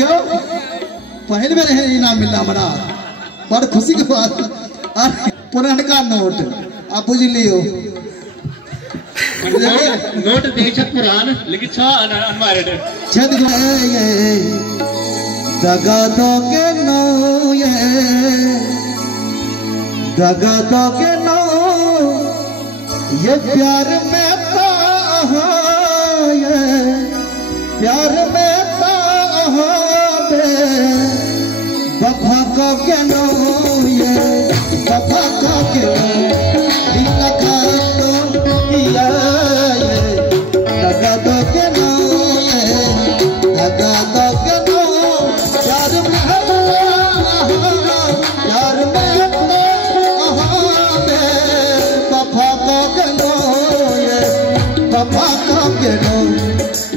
यो पहले में रहे इनाम मिला हमारा बड़ खुशी के बात पुरानका नोट आप बुझ लियो नोट देशक पुरान लेकिन छ अनमार्ड छद ये दगा दो के नो ये दगा दो के नो ये प्यार में तो हो ये प्यार में तो हो बफा को के नो ये बफा को के नो दिल लगा तो किया ये दगा दो के नो ये दगा दो के नो प्यार में बफा को के नो ये बफा को के नो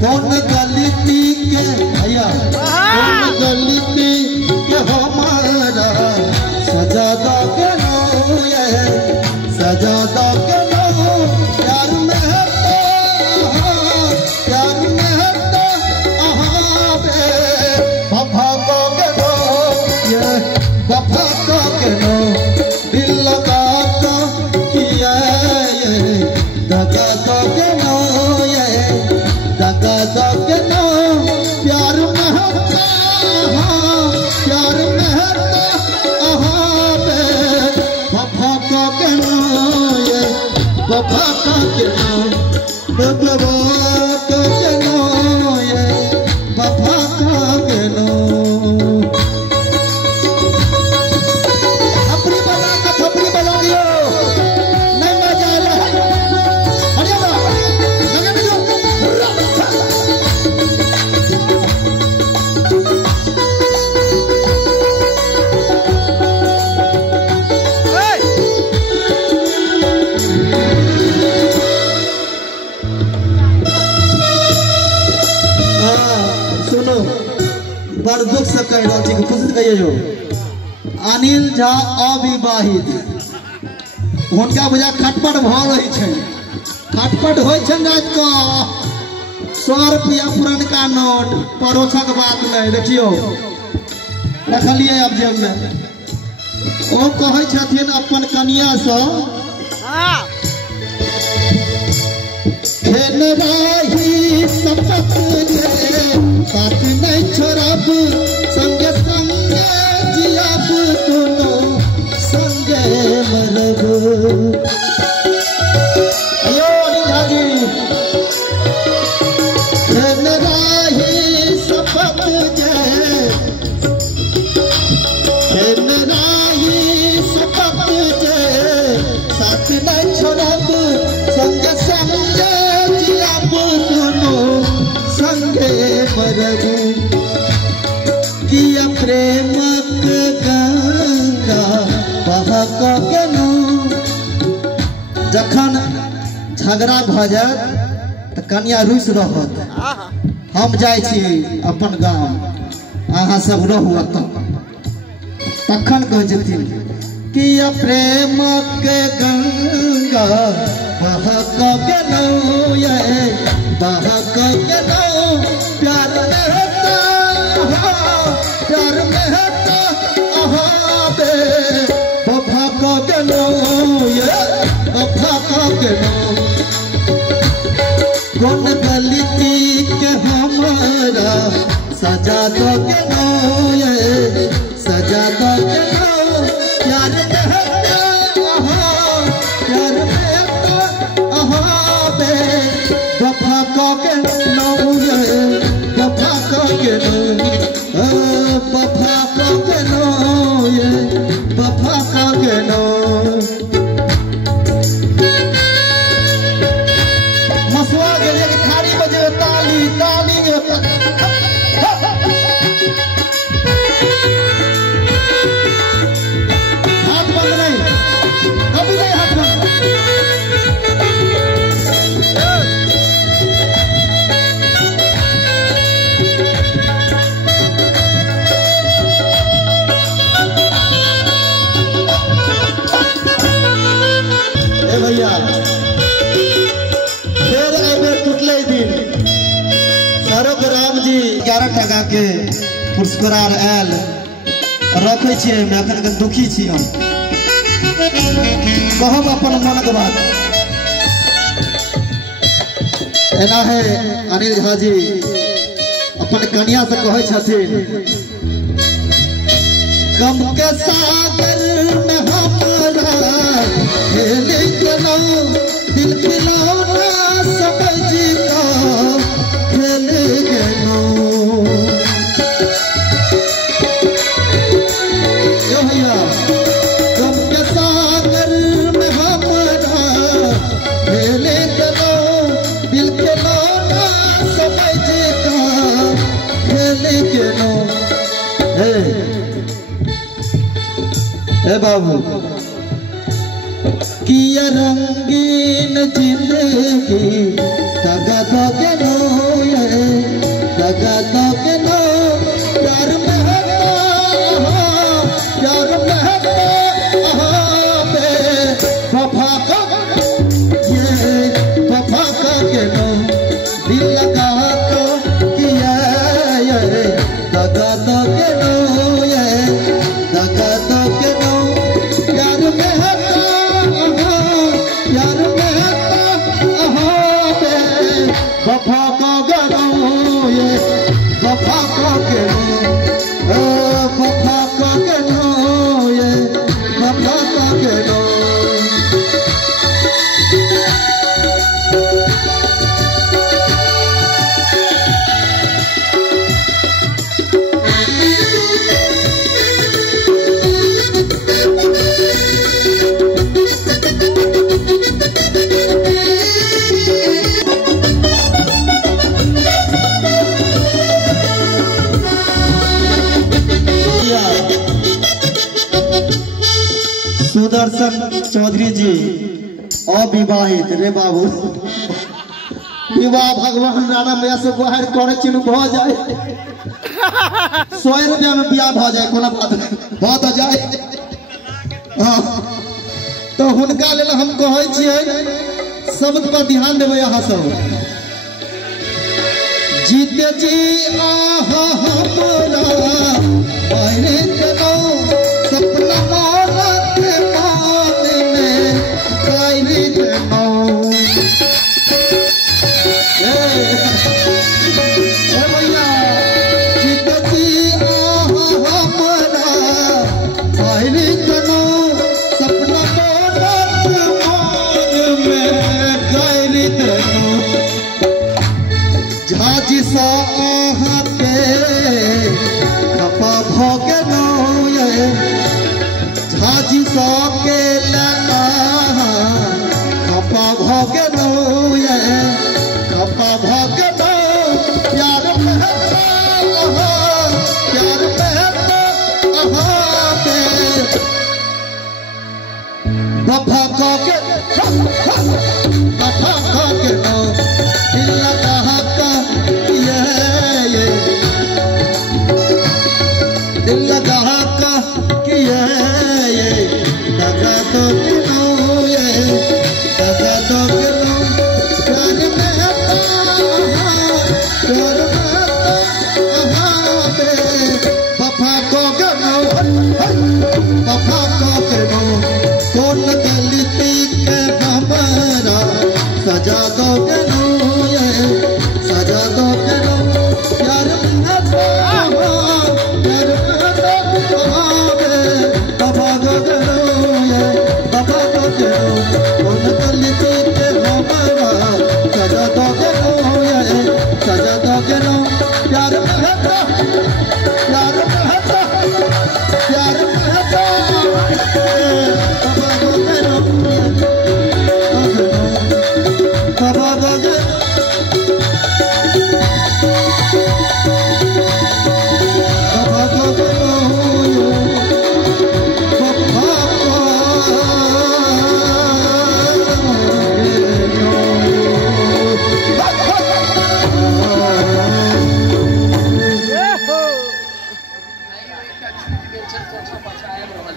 कौन गलती के भैया कौन गलती के हमारा सजा दो के नो ये सजा दो के नो प्यार में बफा को के नो ये बफा को के नो दिल लगा तो किया ये दगा दो के नो ये दगा दो के नो प्यार में बफा को के नो ये बफा को के नो बफा को के नो ये बफा को के नो अपनी बना का थपड़ी बना लियो नहीं मजा आ रहा है हरियाणा लगे में जो सुनो बड़ दुख से कह रहा हूँ खुशी कहिए जो अनिल झा अविवाहित हुनका बुझा खटपट भ रही है खटपट हो रात को 100 रुपया पुरनका नोट परोसक बात नहीं देखियो रखलिए अब जेब में ओ कहे छथिन अपन कनिया से खेल रही सपत साथ नहीं छोड़ब संगे संगे जियाब दोनों संगे मरब अयो अनिल जी खेल रही सपत खेल रही सपत साथ नहीं छोड़ब संगे संगे जियाब दोनों संगे मरब किया प्रेम गंगा बहा के नो जखन झगड़ा भ जात तो कनिया रुस रहत हम जाय छी अपन गांव अहाँ सब रहू तखन कह छथिन किया प्रेम के गंगा बहा के नो ये बहा के नो प्यार में प्यार में बफा के नो ये बफा के नो कौन गलती के हमारा सजा दो के नो ये सजा दो के नो प्यार में बफा के नो ये बफा के नो बफा के नो ये बफा के नो मसुआ के एक थाली बजे ताली ताली हाथ बंद नहीं कभी नहीं हाथ बंद भैया फिर टूटले दिन सारो राम जी 11 टका के पुरस्कार आयल रखे छियै मैं अखन दुखी छी हम कहब अपन मनक बात एना है अनिल झा जी अपन कन्या से कहे छथिन गम के सागर में हमारा खेल चलो दिल खिलौना समझ का खेल गेलो यो भैया गम के सागर में हमारा खेल चलो दिल खिलौना समझ का खेल गेलो हे बाबू किया रंगीन जिंदगी दगा दोगे नो ये दगा दोगे नो प्यार में प्यार में वफा का ये वफा का के नो दिल लगा तो किया ये दगा दोगे नो ये दगा दोगे नो प्यार में वफा का गनो ये वफा का गनो वफा का गनो ये वफा का गनो सुदर्शन चौधरी जी अविवाहित रे बाबू विवाह भगवान राणा मैया से बाहर करे चिन्ह भ जाए 100 रुपया में बियाह भ जाए कोनो बात बहुत हो जाए हाँ तो हुनका लेल हम कहै छियै शब्द पर ध्यान देबै अहाँ सब जीते जी आहा हमरा बाहरे चलो सपना झाजी सा के खपा भोगे नो ये झाजी सा के लगा खपा भोगे नो ये खपा भोगे नो प्यार में प्यार में वफा का के वफा का के नो दिल लगा दिल लगा का किया ये दगा तो किलो ये दगा तो किलो प्यार में